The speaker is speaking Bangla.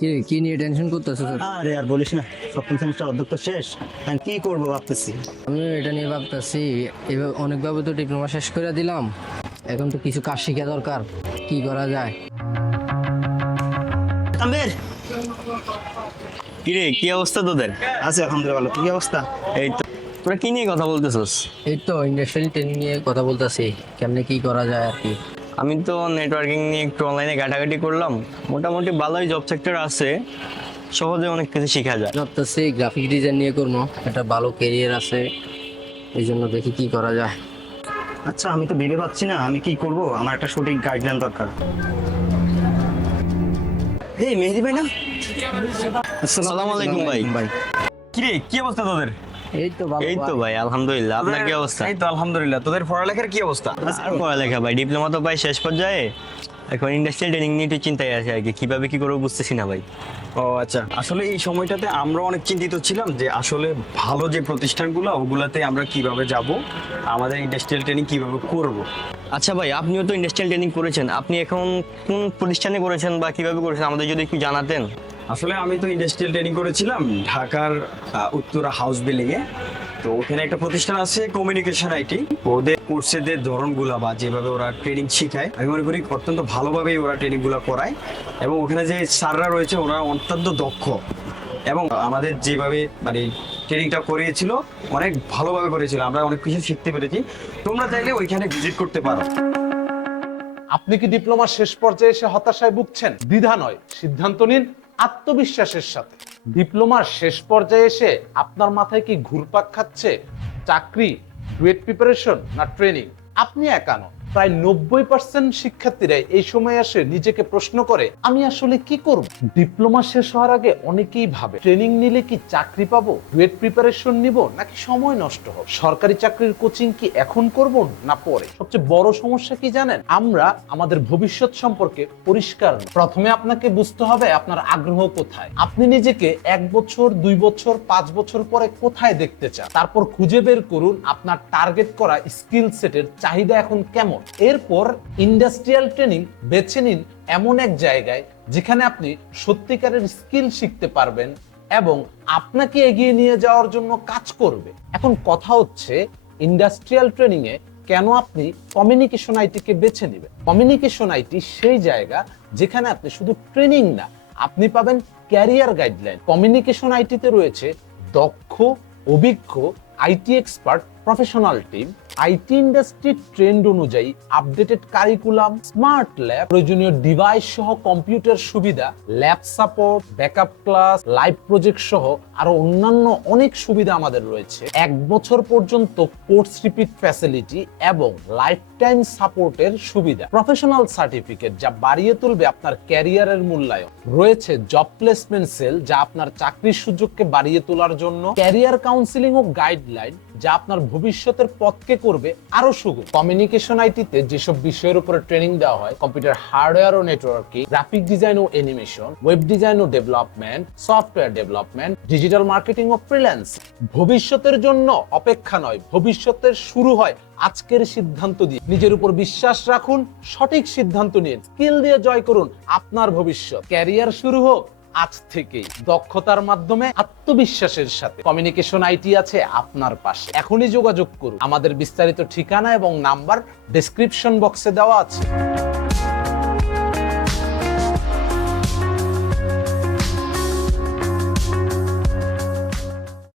কি কি নিয়ে টেনশন করতেছো স্যার? আরে আর বলিস না, সপ্তম সেমিস্টার অধ্যক্ষ শেষ। আমি কি করবো ভাবতেছি। আমি এটা নিয়ে ভাবতেছি, এবার অনেকভাবে তো ডিপ্লোমা শেষ করে দিলাম, এখন তো কিছু কাজ শিখা দরকার, কি করা যায়? তাম্বের কিরে, কি অবস্থা তোদের? আছে আলহামদুলিল্লাহ, ভালো। তুই কি অবস্থা? এই তো, তোরা কি নিয়ে কথা বলতেছস? এই তো ইন্ডাস্ট্রিয়াল ট্রেনিং নিয়ে কথা বলতেছি, কেমনে কি করা যায় আর কি। আমি তো নেটওয়ার্কিং নিয়ে একটু অনলাইনে ঘাটাঘাটি করলাম, মোটামুটি ভালোই জব সেক্টর আছে, সহজে অনেক কিছু শেখা যায়। ভাবতেছি গ্রাফিক ডিজাইন নিয়ে করবো, একটা ভালো ক্যারিয়ার আছে, এই জন্য দেখি কি করা যায়। আচ্ছা, আমি তো ভেবে পাচ্ছি না আমি কি করব। আমার একটা সঠিক গাইডলাইন দরকার। এই মেহেদি ভাই না? আসসালামু আলাইকুম ভাই। কিরে, কি অবস্থা তোদের? এই তো ভালো। এই তো ভাই, আলহামদুলিল্লাহ। আপনার কি অবস্থা? এই তো আলহামদুলিল্লাহ। তোদের পড়ালেখার কি অবস্থা? আর পড়ালেখা ভাই, ডিপ্লোমা তো ভাই শেষ পর্যায়ে, এখন ইন্ডাস্ট্রিয়াল ট্রেনিং নিয়ে একটু চিন্তায় আছে আর কি, কিভাবে কি করবো বুঝতেছি না ভাই। ও আচ্ছা, আসলে এই সময়টাতে আমরা অনেক চিন্তিত ছিলাম যে আসলে ভালো যে প্রতিষ্ঠানগুলো ওগুলাতে আমরা কিভাবে যাব, আমাদের ইন্ডাস্ট্রিয়াল ট্রেনিং কিভাবে করব। আচ্ছা ভাই, আপনিও তো ইন্ডাস্ট্রিয়াল ট্রেনিং করেছেন, আপনি এখন কোন প্রতিষ্ঠানে করেছেন বা কিভাবে করেছেন আমাদের যদি একটু জানাতেন। আসলে আমি তো ইন্ডাস্ট্রিয়াল ট্রেনিং করেছিলাম ঢাকার উত্তরা হাউস বিল্ডিং এ। তো ওখানে একটা প্রতিষ্ঠান আছে কমিউনিকেশন আইটি। ওদের কোর্সের ধরনগুলা বা যেভাবে ওরা ট্রেনিং শেখায়, আমি মনে করি অত্যন্ত ভালোভাবেই ওরা ট্রেনিং গুলা করায়। এবং ওখানে যে স্যাররা রয়েছে ওরা অত্যন্ত দক্ষ, এবং আমাদের যেভাবে মানে ট্রেনিংটা করিয়েছিল অনেক ভালোভাবে করেছিল, আমরা অনেক কিছু শিখতে পেরেছি। তোমরা চাইলে ওইখানে ভিজিট করতে পারো। আপনি কি ডিপ্লোমা শেষ পর্যায়ে এসে হতাশায় ভুগছেন? দ্বিধা নয়, সিদ্ধান্ত নিন আত্মবিশ্বাসের সাথে। ডিপ্লোমার শেষ পর্যায়ে এসে আপনার মাথায় কি ঘুরপাক খাচ্ছে চাকরি, ডুয়েট প্রিপারেশন না ট্রেনিং? আপনি একা নন, প্রায় 90% শিক্ষার্থীরাই এই সময় আসে নিজেকে প্রশ্ন করে, আমি আসলে কি করব? ডিপ্লোমা শেষ হওয়ার আগে অনেকেই ভাবে, ট্রেনিং নিলে কি চাকরি পাবো, ডুয়েট প্রিপারেশন নিব নাকি সময় নষ্ট হবে, সরকারি চাকরির কোচিং কি এখন করব না পরে? সবচেয়ে বড় সমস্যা কি জানেন? আমরা আমাদের ভবিষ্যৎ সম্পর্কে পরিষ্কার নই। প্রথমে আপনাকে বুঝতে হবে আপনার আগ্রহ কোথায়, আপনি নিজেকে 1 বছর 2 বছর 5 বছর পরে কোথায় দেখতে চান। তারপর খুঁজে বের করুন আপনার টার্গেট করা স্কিল সেটের চাহিদা এখন কেমন। এরপর ইন্ডাস্ট্রিয়াল ট্রেনিং বেছে নিন এমন এক জায়গায় যেখানে আপনি সত্যিকারের স্কিল শিখতে পারবেন এবং আপনাকে এগিয়ে নিয়ে যাওয়ার জন্য কাজ করবে। এখন কথা হচ্ছে, ইন্ডাস্ট্রিয়াল ট্রেনিং এ কেন আপনি কমিউনিকেশন আইটিকে বেছে নেবেন? কমিউনিকেশন আইটি সেই জায়গা যেখানে আপনি শুধু ট্রেনিং না, আপনি পাবেন ক্যারিয়ার গাইডলাইন। কমিউনিকেশন আইটিতে রয়েছে দক্ষ, অভিজ্ঞ IT expert professional team, IT ইন্ডাস্ট্রির ট্রেন্ড অনুযায়ী আপডেটেড কারিকুলাম, স্মার্ট ল্যাব, প্রয়োজনীয় ডিভাইস সহ কম্পিউটার সুবিধা, lab support, backup class, live project সহ আরো অন্যান্য অনেক সুবিধা আমাদের রয়েছে। 1 বছর পর্যন্ত কোর্স রিপিট ফ্যাসিলিটি এবং লাইফ টাইম সাপোর্টের সুবিধা, প্রফেশনাল সার্টিফিকেট যা বাড়িয়ে তুলবে আপনার ক্যারিয়ারের মূল্যায়ন, রয়েছে জব প্লেসমেন্ট সেল যা আপনার চাকরির সুযোগকে বাড়িয়ে তোলার জন্য, ক্যারিয়ার কাউন্সিলিং ও গাইডলাইন যা আপনার ভবিষ্যতের পথকে করবে আরো সুগম। কমিউনিকেশন আইটিতে যেসব বিষয়ের উপরে ট্রেনিং দেওয়া হয়, কম্পিউটার হার্ডওয়্যার ও নেটওয়ার্কিং, গ্রাফিক ডিজাইন ও অ্যানিমেশন, ওয়েব ডিজাইন ও development, software development, digital marketing ও ফ্রিল্যান্স। ভবিষ্যতের জন্য অপেক্ষা নয়, ভবিষ্যতের শুরু হয় আজকের সিদ্ধান্ত দিয়ে। নিজের উপর বিশ্বাস রাখুন, সঠিক সিদ্ধান্ত নিন, স্কিল দিয়ে জয় করুন আপনার ভবিষ্যৎ। ক্যারিয়ার শুরু হোক আজ থেকেই, দক্ষতার মাধ্যমে, আত্মবিশ্বাসের সাথে। কমিউনিকেশন আইটি আছে আপনার পাশে। এখনই যোগাযোগ করুন। আমাদের বিস্তারিত ঠিকানা এবং নাম্বার ডেসক্রিপশন বক্সে দেওয়া আছে।